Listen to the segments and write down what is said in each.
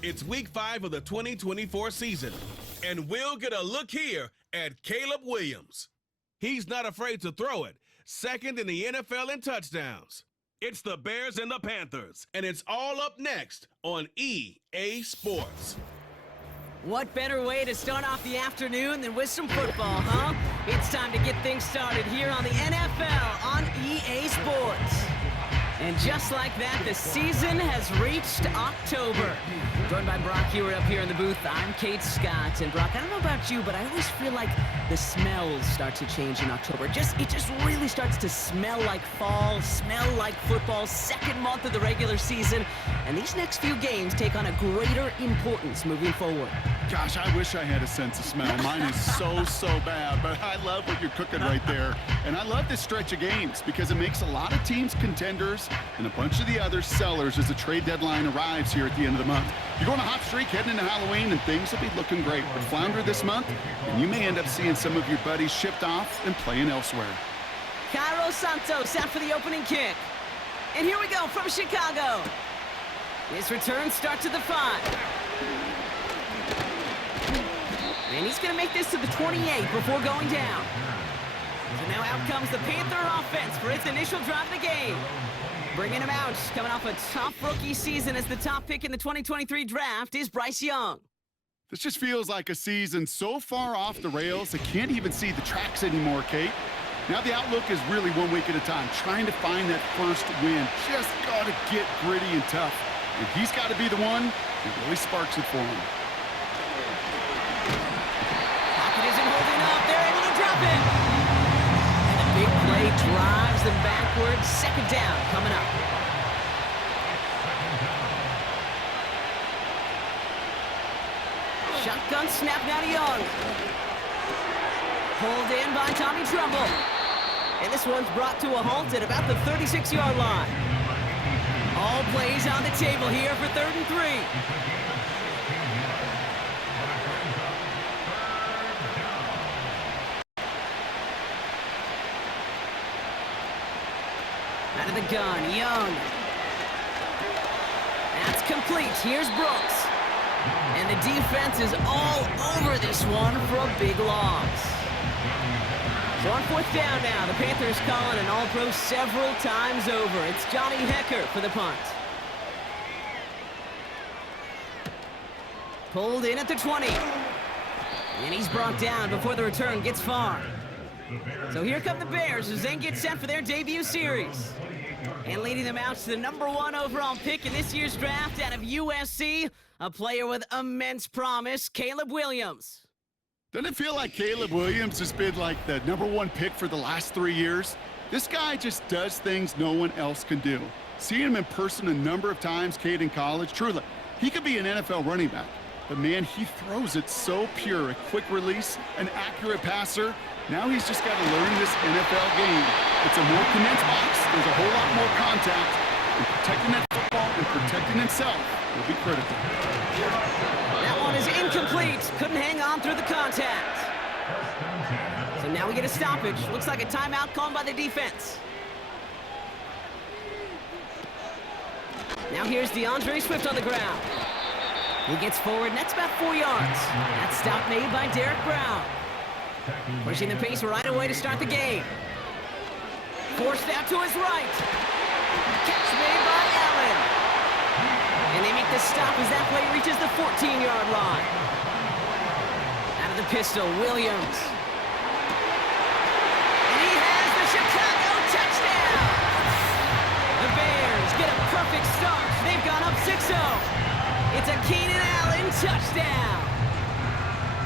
It's week 5 of the 2024 season, and we'll get a look here at Caleb Williams. He's not afraid to throw it, second in the NFL in touchdowns. It's the Bears and the Panthers, and it's all up next on EA Sports. What better way to start off the afternoon than with some football, huh? It's time to get things started here on the NFL on EA Sports. And just like that, the season has reached October. Joined by Brock Hewitt up here in the booth, I'm Kate Scott. And Brock, I don't know about you, but I always feel like the smells start to change in October. It just really starts to smell like fall, smell like football, second month of the regular season. And these next few games take on a greater importance moving forward. Gosh, I wish I had a sense of smell. Mine is so bad, but I love what you're cooking right there. And I love this stretch of games because it makes a lot of teams contenders and a bunch of the other sellers as the trade deadline arrives here at the end of the month. You're going a hot streak heading into Halloween, and things will be looking great. But flounder this month, and you may end up seeing some of your buddies shipped off and playing elsewhere. Cairo Santos out for the opening kick. And here we go from Chicago. His return starts at the 5. And he's going to make this to the 28 before going down. So now out comes the Panther offense for its initial drive of the game. Bringing him out, coming off a tough rookie season as the top pick in the 2023 draft is Bryce Young. This just feels like a season so far off the rails, I can't even see the tracks anymore, Kate. Now the outlook is really 1 week at a time, trying to find that first win. Just got to get gritty and tough. And he's got to be the one that really sparks it for him. Pocket isn't holding up. They're able to drop it. And a big play drives them backwards. Second down coming up. Shotgun snap now to Young. Pulled in by Tommy Trumbull. And this one's brought to a halt at about the 36-yard line. All plays on the table here for 3rd and 3. Out of the gun, Young. That's complete. Here's Brooks. And the defense is all over this one for a big loss. So on 4th down now, the Panthers calling an all-pro several times over. It's Johnny Hecker for the punt. Pulled in at the 20. And he's brought down before the return gets far. So here come the Bears as they get set for their debut series. And leading them out to the #1 overall pick in this year's draft out of USC, a player with immense promise, Caleb Williams. Doesn't it feel like Caleb Williams has been like the #1 pick for the last 3 years? This guy just does things no one else can do. Seeing him in person a number of times, Kate, in college, truly, he could be an NFL running back. But man, he throws it so pure, a quick release, an accurate passer. Now he's just got to learn this NFL game. It's a more condensed box. There's a whole lot more contact. And protecting that football and protecting himself will be critical. That one is incomplete. Couldn't hang on through the contact. So now we get a stoppage. Looks like a timeout called by the defense. Now here's DeAndre Swift on the ground. He gets forward, and that's about 4 yards. That stop made by Derek Brown. Pushing the pace right away to start the game. Forced out to his right. Catch made by Allen. And they make the stop as that play reaches the 14-yard line. Out of the pistol, Williams. And he has the Chicago touchdown. The Bears get a perfect start. They've gone up 6-0. It's a Keenan Allen touchdown.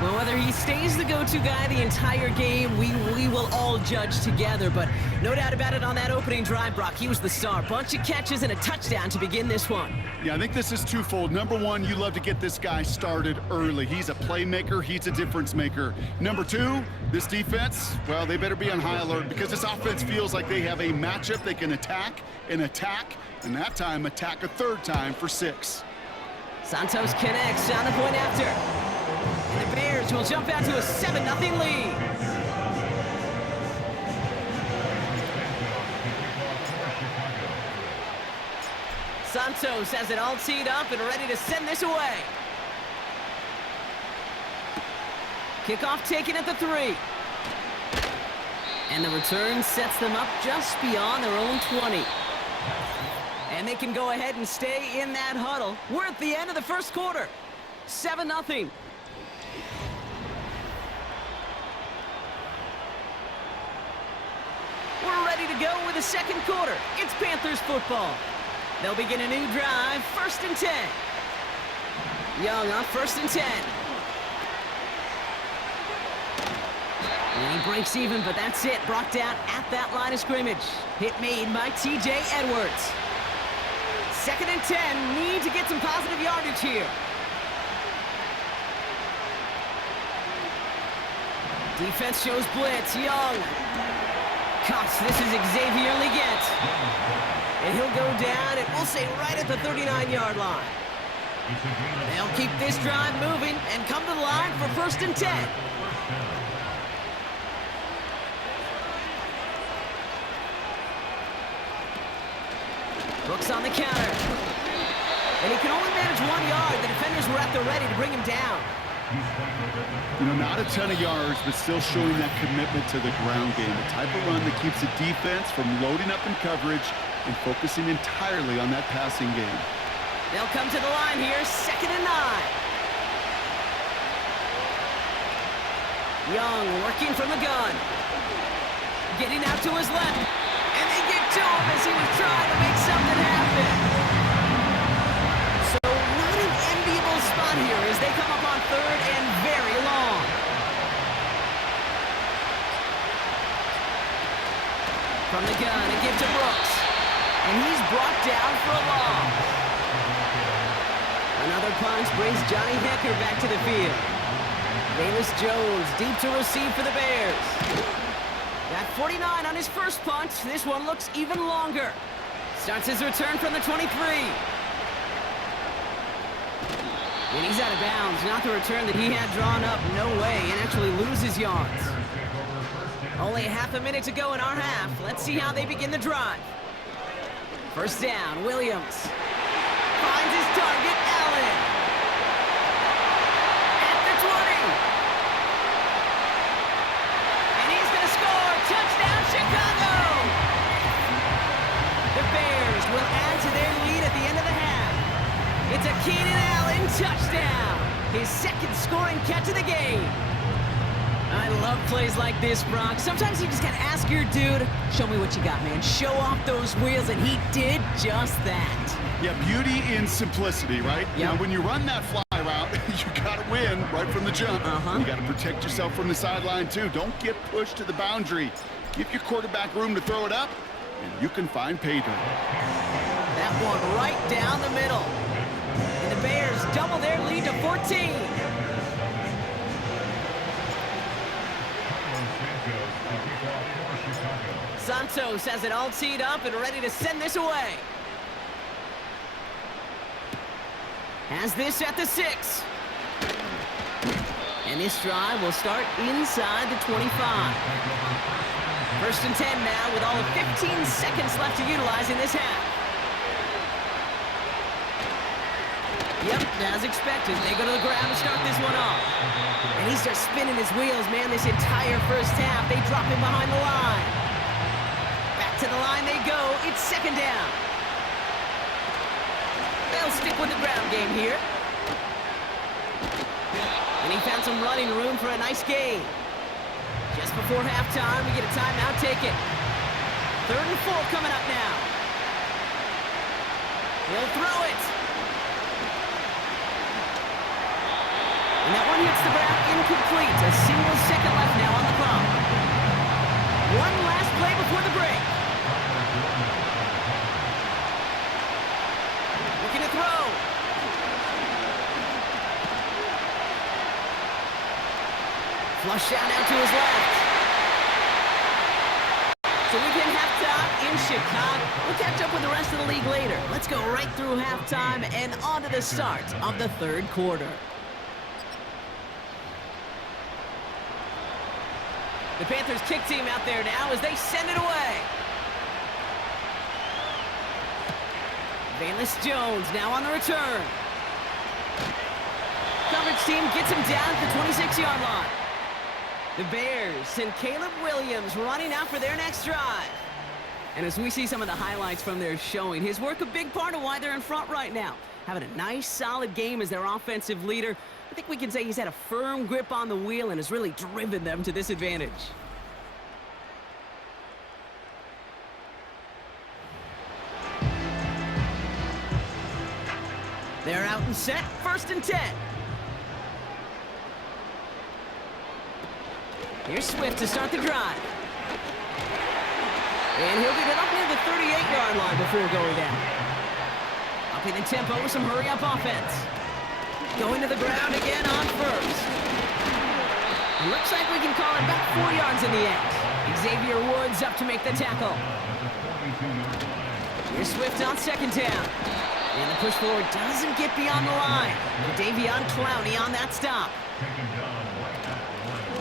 Well, whether he stays the go-to guy the entire game, we will all judge together. But no doubt about it, on that opening drive, Brock, he was the star. Bunch of catches and a touchdown to begin this one. Yeah, I think this is twofold. #1, you love to get this guy started early. He's a playmaker. He's a difference maker. #2, this defense, well, they better be on high alert because this offense feels like they have a matchup they can attack, and that time attack a 3rd time for 6. Santos connects on the point after. And the Bears will jump out to a 7-0 lead. Santos has it all teed up and ready to send this away. Kickoff taken at the 3. And the return sets them up just beyond their own 20. And they can go ahead and stay in that huddle. We're at the end of the first quarter. 7-0. We're ready to go with the second quarter. It's Panthers football. They'll begin a new drive, 1st and 10. Young on 1st and 10. And he breaks even, but that's it. Brought down at that line of scrimmage. Hit made by T.J. Edwards. 2nd and 10. Need to get some positive yardage here. Defense shows blitz. Young. Cuts. This is Xavier Leggett. And he'll go down, and we'll say right at the 39-yard line. They'll keep this drive moving and come to the line for 1st and 10. Brooks on the counter. And he can only manage 1 yard. The defenders were at the ready to bring him down. You know, not a ton of yards, but still showing that commitment to the ground game. The type of run that keeps the defense from loading up in coverage and focusing entirely on that passing game. They'll come to the line here, 2nd and 9. Young working from the gun. Getting out to his left. And they get to him as he was trying to make something happen. So not an enviable spot here as they come up on 3rd and very long. From the gun, a give to Brooks. And he's brought down for a loss. Another punt brings Johnny Hecker back to the field. Bayless Jones deep to receive for the Bears. Got 49 on his first punt. This one looks even longer. Starts his return from the 23. And he's out of bounds. Not the return that he had drawn up. No way. And actually loses yards. Only half a minute to go in our half. Let's see how they begin the drive. 1st down, Williams. Finds his target, Allen. At the 20. And he's going to score. Touchdown, Chicago. The Bears will add to their lead at the end of the half. It's a Keenan Allen touchdown. His 2nd scoring catch of the game. I love plays like this, Brock. Sometimes you just got to ask your dude, show me what you got, man. Show off those wheels, and he did just that. Yeah, beauty in simplicity, right? Yep. You know, when you run that fly route, you got to win right from the jump. You got to protect yourself from the sideline, too. Don't get pushed to the boundary. Give your quarterback room to throw it up, and you can find pay dirt. That one right down the middle. And the Bears double their lead to 14. Santos has it all teed up and ready to send this away. Has this at the 6. And this drive will start inside the 25. 1st and 10 now with all of 15 seconds left to utilize in this half. Yep, as expected. They go to the ground to start this one off. And he's just spinning his wheels, man, this entire first half. They drop him behind the line. Back to the line they go. It's 2nd down. They'll stick with the ground game here. And he found some running room for a nice gain. Just before halftime, we get a timeout taken. 3rd and 4 coming up now. He'll throw it. And that one hits the ground incomplete. A single second left now on the clock. One last play before the break. Looking to throw. Flush down out to his left. So we've hit halftime in Chicago. We'll catch up with the rest of the league later. Let's go right through halftime and on to the start of the 3rd quarter. The Panthers kick team out there now as they send it away. Bayless Jones now on the return. Coverage team gets him down at the 26-yard line. The Bears send Caleb Williams running out for their next drive. And as we see some of the highlights from their showing, his work a big part of why they're in front right now. Having a nice, solid game as their offensive leader. I think we can say he's had a firm grip on the wheel and has really driven them to this advantage. They're out and set, 1st and 10. Here's Swift to start the drive. And he'll get it up near the 38-yard line before going down. Upping the tempo with some hurry-up offense. Going to the ground again on 1st. It looks like we can call it about 4 yards in the end. Xavier Woods up to make the tackle. Here's Swift on 2nd down. And the push forward doesn't get beyond the line. Davion Clowney on that stop.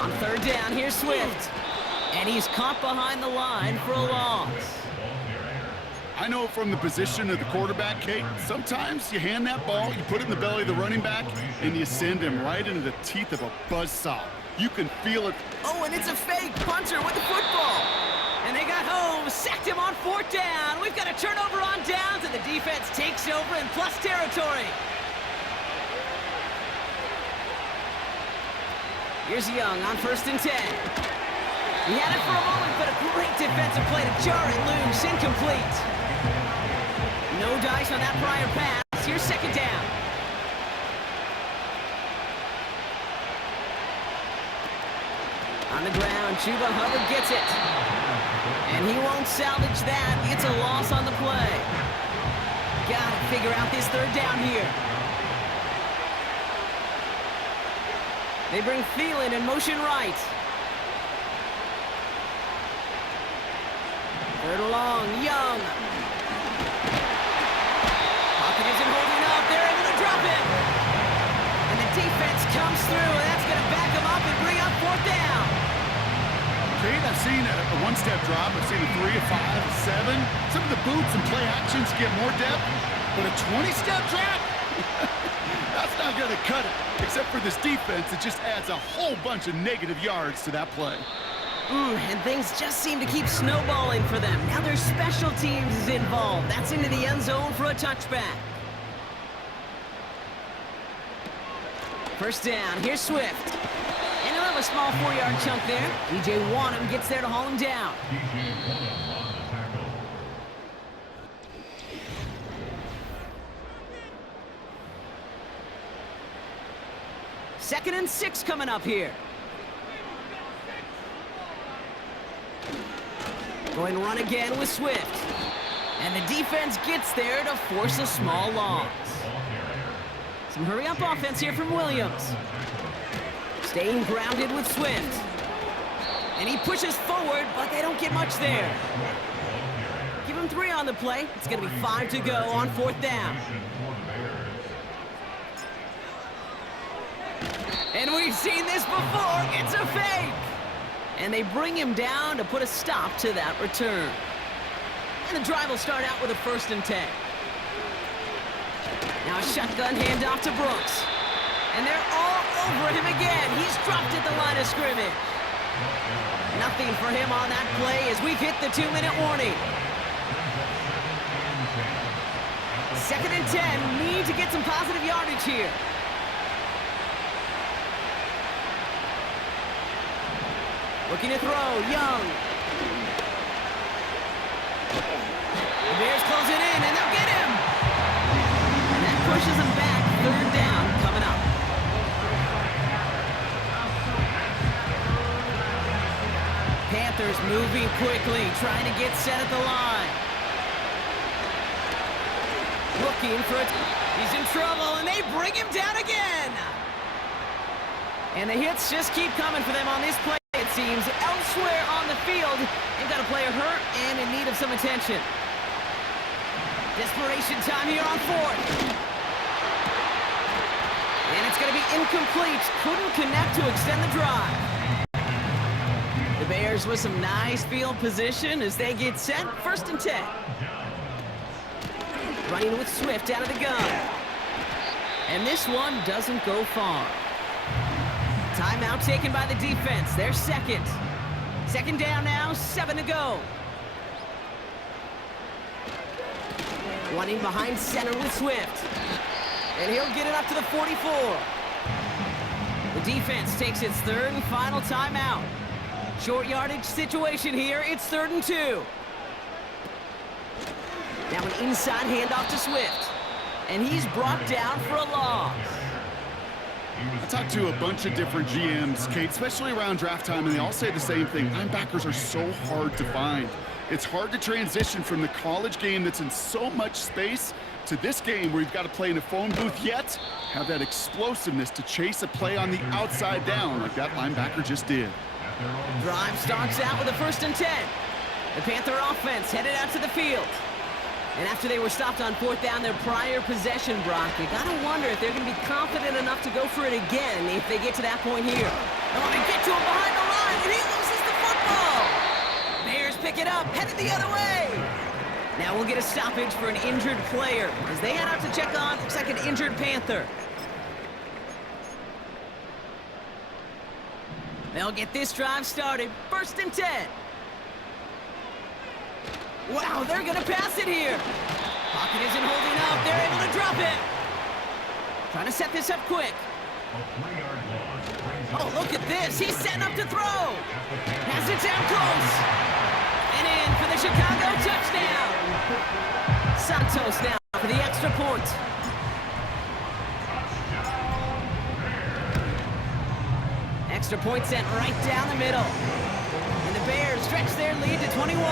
On 3rd down, here's Swift. And he's caught behind the line for a loss. I know from the position of the quarterback, Kate, sometimes you hand that ball, you put it in the belly of the running back, and you send him right into the teeth of a buzzsaw. You can feel it. Oh, and it's a fake punter with the football. And they got home, sacked him on 4th down. We've got a turnover on downs, and the defense takes over in plus territory. Here's Young on 1st and 10. He had it for a moment, but a great defensive play to jar it loose, incomplete. No dice on that prior pass. Here's 2nd down. On the ground, Chuba Hubbard gets it. And he won't salvage that. It's a loss on the play. Gotta figure out this 3rd down here. They bring Thielen in motion right. 3rd and long, Young. Pocket isn't holding up. They're able to drop it. And the defense comes through, and that's going to back them up and bring up 4th down. Kate, I've seen a one-step drop. I've seen a 3, a 5, a 7. Some of the boots and play actions get more depth, but a 20-step drop? That's not going to cut it. Except for this defense, it just adds a whole bunch of negative yards to that play. And things just seem to keep snowballing for them. Now their special teams is involved. That's into the end zone for a touchback. 1st down, here's Swift. And he'll have a small 4-yard chunk there. DJ Wanham gets there to haul him down. 2nd and 6 coming up here. Going to run again with Swift. And the defense gets there to force a small loss. Some hurry-up offense here from Williams. Staying grounded with Swift. And he pushes forward, but they don't get much there. Give him 3 on the play. It's going to be 5 to go on 4th down. And we've seen this before. It's a fake. And they bring him down to put a stop to that return. And the drive will start out with a 1st and 10. Now a shotgun handoff to Brooks. And they're all over him again. He's dropped at the line of scrimmage. Nothing for him on that play as we've hit the 2-minute warning. 2nd and 10. Need to get some positive yardage here. Looking to throw, Young. The Bears close it in, and they'll get him. And that pushes him back. 3rd down coming up. Panthers moving quickly, trying to get set at the line. Looking for it. He's in trouble, and they bring him down again. And the hits just keep coming for them on this play. It seems elsewhere on the field. They've got a player hurt and in need of some attention. Desperation time here on 4th. And it's going to be incomplete. Couldn't connect to extend the drive. The Bears with some nice field position as they get set. 1st and 10. Running with Swift out of the gun. And this one doesn't go far. Timeout taken by the defense. They're second. Second down now, 7 to go. Running behind center with Swift. And he'll get it up to the 44. The defense takes its third and final timeout. Short yardage situation here. It's 3rd and 2. Now an inside handoff to Swift. And he's brought down for a loss. I talked to a bunch of different GMs, Kate, especially around draft time, and they all say the same thing. Linebackers are so hard to find. It's hard to transition from the college game that's in so much space to this game where you've got to play in a phone booth, yet have that explosiveness to chase a play on the outside down like that linebacker just did. Drive starts out with a 1st and 10. The Panther offense headed out to the field. And after they were stopped on 4th down their prior possession, Brock, you gotta wonder if they're gonna be confident enough to go for it again if they get to that point here. Oh, they get to him behind the line, and he loses the football. Bears pick it up, headed the other way. Now we'll get a stoppage for an injured player as they head out to check on, looks like an injured Panther. They'll get this drive started, 1st and 10. Wow, they're going to pass it here. Pocket isn't holding up. They're able to drop it. Trying to set this up quick. Oh, look at this. He's setting up to throw. Has it down close. And in for the Chicago touchdown. Santos now for the extra point. Extra point sent right down the middle. And the Bears stretch their lead to 21.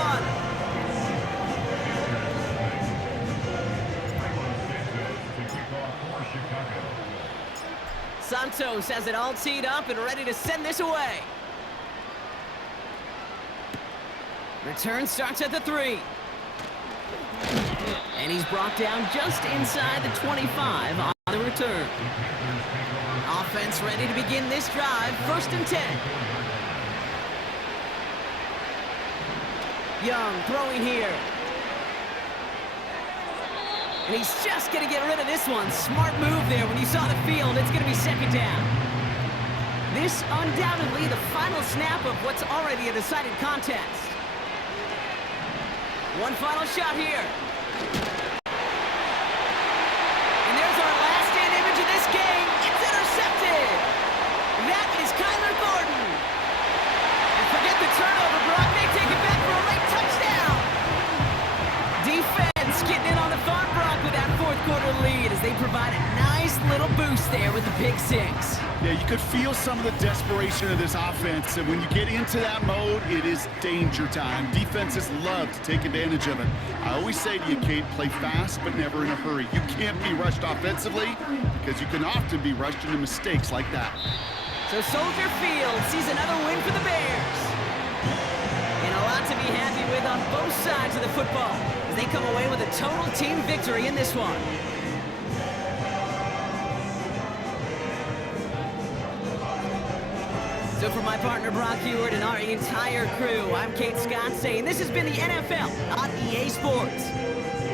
Santos has it all teed up and ready to send this away. Return starts at the 3. And he's brought down just inside the 25 on the return. Offense ready to begin this drive, 1st and 10. Young throwing here. And he's just going to get rid of this one. Smart move there when you saw the field. It's going to be 2nd down. This undoubtedly the final snap of what's already a decided contest. One final shot here. And there's our last stand image of this game. It's intercepted. That is Kyler Gordon. And forget the turnover, Brock. They take it back for a late touchdown. Defense getting in on the fun, Brock, with that 4th quarter lead as they provide a nice little boost there with the pick 6. Yeah, you could feel some of the desperation of this offense, and when you get into that mode, it is danger time. Defenses love to take advantage of it. I always say to you, Kate, play fast but never in a hurry. You can't be rushed offensively because you can often be rushed into mistakes like that. So Soldier Field sees another win for the Bears. And a lot to be happy with on both sides of the football as they come away with a total team victory in this one. So for my partner Brock Heward and our entire crew, I'm Kate Scott saying this has been the NFL on EA Sports.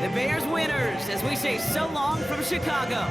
The Bears winners as we say so long from Chicago.